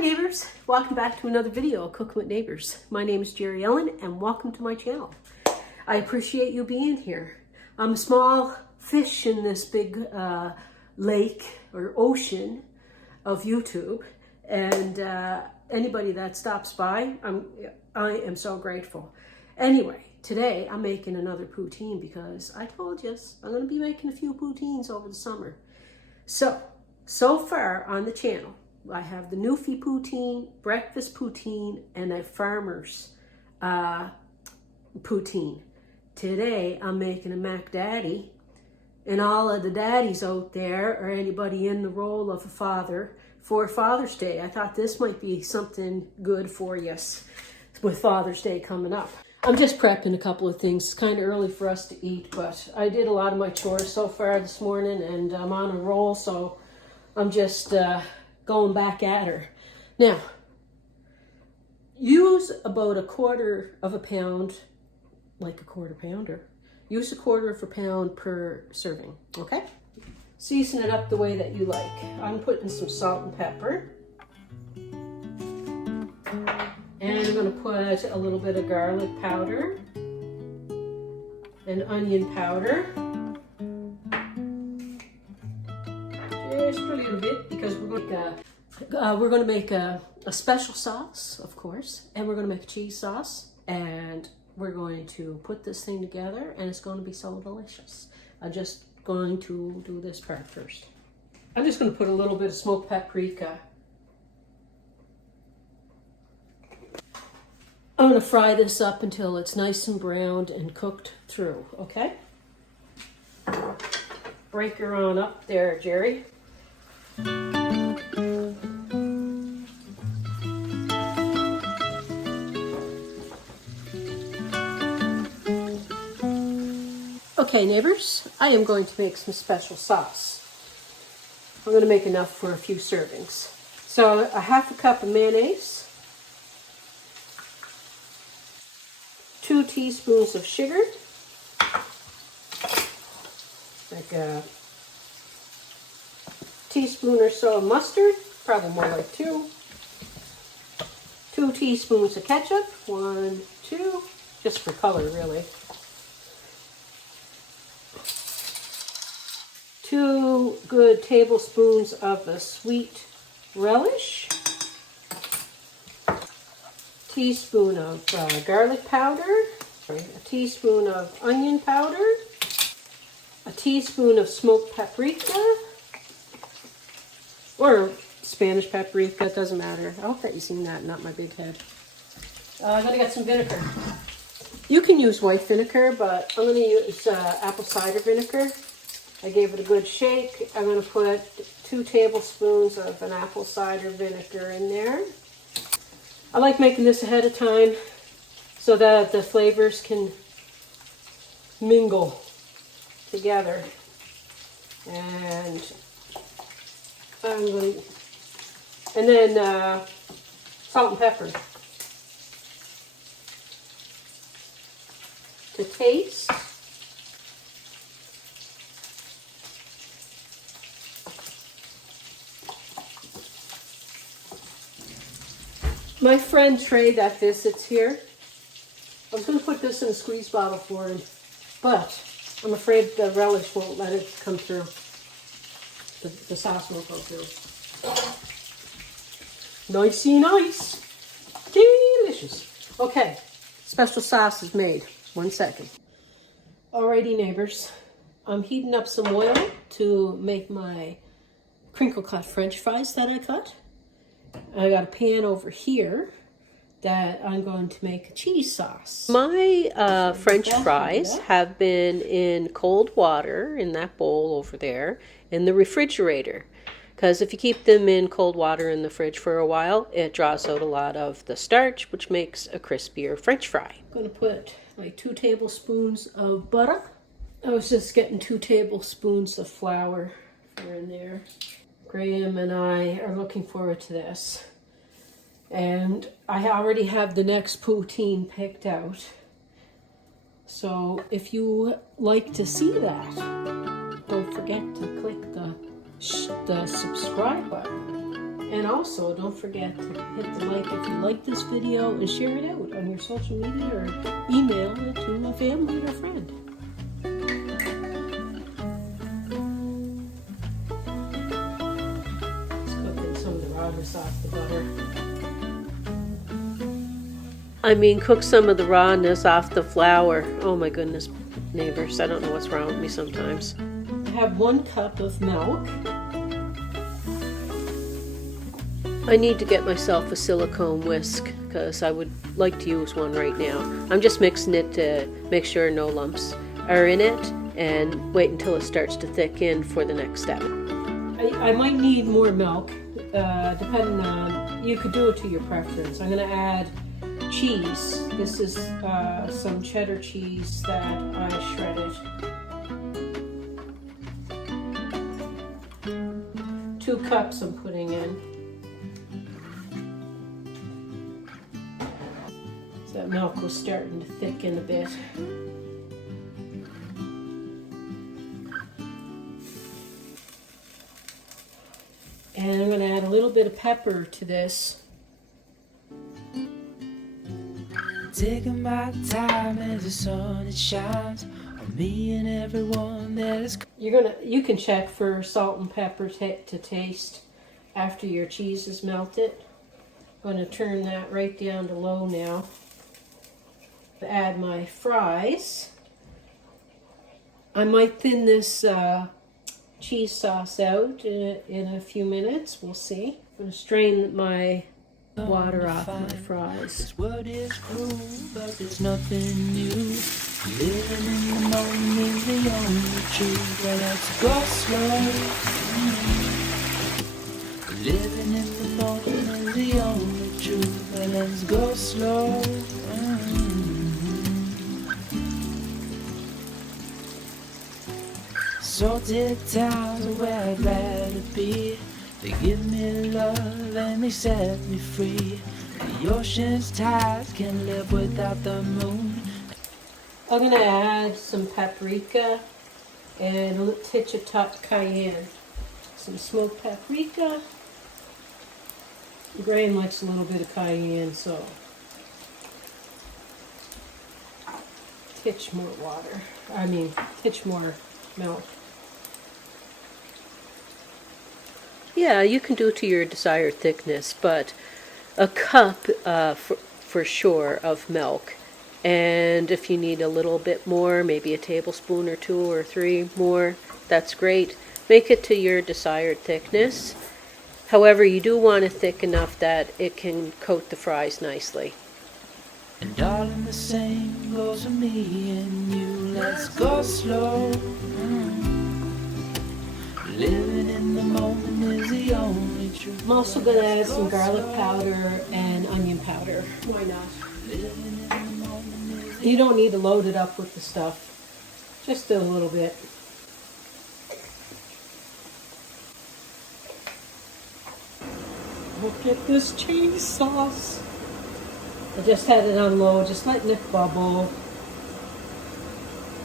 neighbors, welcome back to another video of Cooking with Neighbors. My name is Jerri-ellen and welcome to my channel. I appreciate you being here. I'm a small fish in this big lake or ocean of YouTube, and anybody that stops by, I am so grateful. Anyway, today I'm making another poutine because I told you I'm going to be making a few poutines over the summer. So far on the channel, I have the Newfie poutine, breakfast poutine, and a farmer's poutine. Today I'm making a McDaddy, and all of the daddies out there, or anybody in the role of a father, for Father's Day. I thought this might be something good for you with Father's Day coming up. I'm just prepping a couple of things. It's kind of early for us to eat, but I did a lot of my chores so far this morning, and I'm on a roll, so I'm just going back at her. Now, use about a quarter of a pound, like a quarter pounder. Use a quarter of a pound per serving, okay? Season it up the way that you like. I'm putting some salt and pepper. And I'm gonna put a little bit of garlic powder and onion powder. Just a little bit, because we're going to make a special sauce, of course, and we're going to make a cheese sauce, and we're going to put this thing together, and it's going to be so delicious. I'm just going to do this part first. I'm just going to put a little bit of smoked paprika. I'm going to fry this up until it's nice and browned and cooked through, okay? Break her on up there, Jerry. Okay, neighbors, I am going to make some special sauce. I'm going to make enough for a few servings. So a half a cup of mayonnaise, 2 teaspoons of sugar, like a teaspoon or so of mustard, probably more like 2 teaspoons of ketchup, 1, 2, just for color really, 2 good tablespoons of the sweet relish, teaspoon of garlic powder, a teaspoon of onion powder, a teaspoon of smoked paprika, or Spanish paprika, it doesn't matter. I hope that you've seen that, not my big head. I'm going to get some vinegar. You can use white vinegar, but I'm going to use apple cider vinegar. I gave it a good shake. I'm going to put 2 tablespoons of an apple cider vinegar in there. I like making this ahead of time so that the flavors can mingle together. And then salt and pepper to taste. My friend Trey that visits here, I was going to put this in a squeeze bottle for him, but I'm afraid the relish won't let it come through. The sauce won't go through. Nice. Delicious. Okay, special sauce is made. 1 second. Alrighty, neighbors. I'm heating up some oil to make my crinkle cut French fries that I cut. I got a pan over here that I'm going to make a cheese sauce. My French fries have been in cold water in that bowl over there in the refrigerator. Because if you keep them in cold water in the fridge for a while, it draws out a lot of the starch, which makes a crispier French fry. I'm going to put like 2 tablespoons of butter. I was just getting 2 tablespoons of flour in there. Graham and I are looking forward to this. And I already have the next poutine picked out. So if you like to see that, don't forget to click the subscribe button And also, don't forget to hit the like if you like this video and share it out on your social media or email it to a family or friend. Let's cook some of the rawness off the butter. I mean, cook some of the rawness off the flour. Oh my goodness, neighbors, I don't know what's wrong with me sometimes. I have 1 cup of milk. I need to get myself a silicone whisk because I would like to use one right now. I'm just mixing it to make sure no lumps are in it and wait until it starts to thicken for the next step. I might need more milk, depending on, you could do it to your preference. I'm going to add cheese. This is some cheddar cheese that I shredded. 2 cups I'm putting in. So that milk was starting to thicken a bit. And I'm going to add a little bit of pepper to this. Taking my time as the sun it shines on me and everyone that is. You can check for salt and pepper to taste after your cheese is melted. I'm going to turn that right down to low now. Add my fries. I might thin this cheese sauce out in a few minutes. We'll see. I'm going to strain my water off my fries. This world is cruel, but there's nothing new. Living in the moment is the only truth. Well, let's go slow. Living in the moment is the only truth. Well, let's go slow. Salted towns are where I'd rather be. They give me love and they set me free. The ocean's tides can live without the moon. I'm going to add some paprika and a titch of cayenne. Some smoked paprika. Graham likes a little bit of cayenne, so titch more water. Titch more milk. Yeah, you can do it to your desired thickness, but a cup for sure of milk. And if you need a little bit more, maybe a tablespoon or 2 or 3 more, that's great. Make it to your desired thickness. However, you do want it thick enough that it can coat the fries nicely. And darling, the same goes for me and you. Let's go slow. Living in the moment is the only truth. I'm also going to add some garlic powder and onion powder. Why not? You don't need to load it up with the stuff. Just a little bit. Look at this cheese sauce. I just had it on low, just letting it bubble.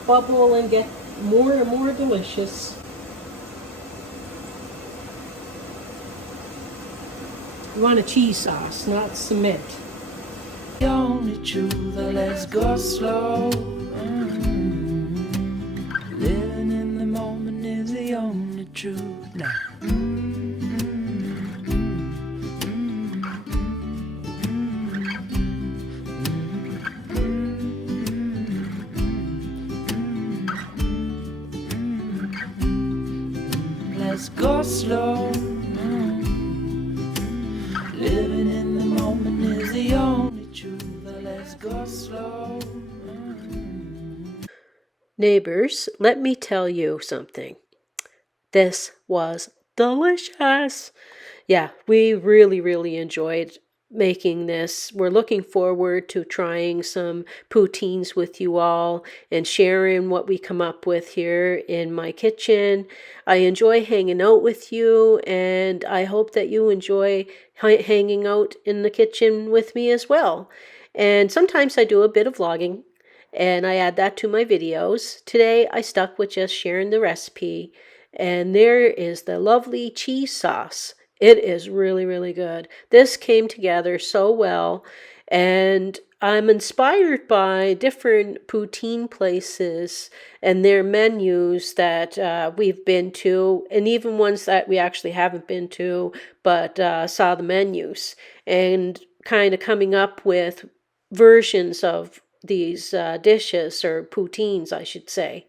Bubble and get more and more delicious. You want a cheese sauce, not cement. The only truth, let's go slow. Living in the moment is the only truth. Now. Let's go slow. Living in the moment is the only truth. Let's go slow. Neighbors, let me tell you something. This was delicious. Yeah, we really enjoyed making this. We're looking forward to trying some poutines with you all and sharing what we come up with here in my kitchen. I enjoy hanging out with you, and I hope that you enjoy hanging out in the kitchen with me as well. And sometimes I do a bit of vlogging, and I add that to my videos. Today I stuck with just sharing the recipe, and there is the lovely cheese sauce. It is really, really good. This came together so well, and I'm inspired by different poutine places and their menus that we've been to, and even ones that we actually haven't been to, but saw the menus, and kind of coming up with versions of these dishes, or poutines, I should say.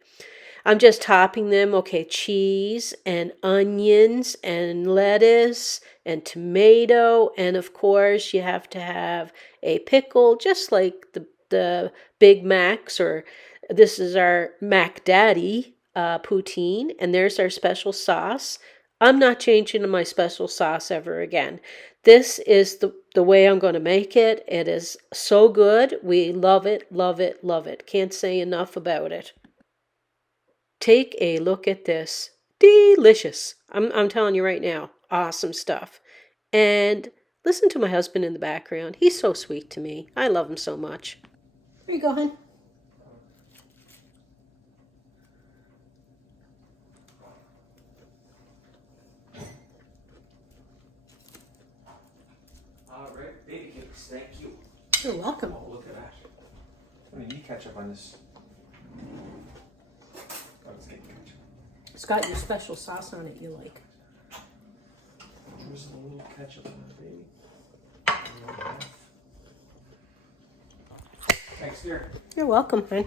I'm just topping them. Okay, cheese and onions and lettuce and tomato. And of course, you have to have a pickle, just like the Big Macs, or this is our McDaddy poutine. And there's our special sauce. I'm not changing my special sauce ever again. This is the way I'm going to make it. It is so good. We love it, love it, love it. Can't say enough about it. Take a look at this. Delicious. I'm telling you right now. Awesome stuff. And listen to my husband in the background. He's so sweet to me. I love him so much. Here you go, hon. All right, baby cakes, thank you. You're welcome. Oh, look at that. I'm gonna need ketchup on this. Oh, let's get ketchup. It's got your special sauce on it you like. Drizzle a little ketchup on it, baby. Thanks, dear. You're welcome, hon.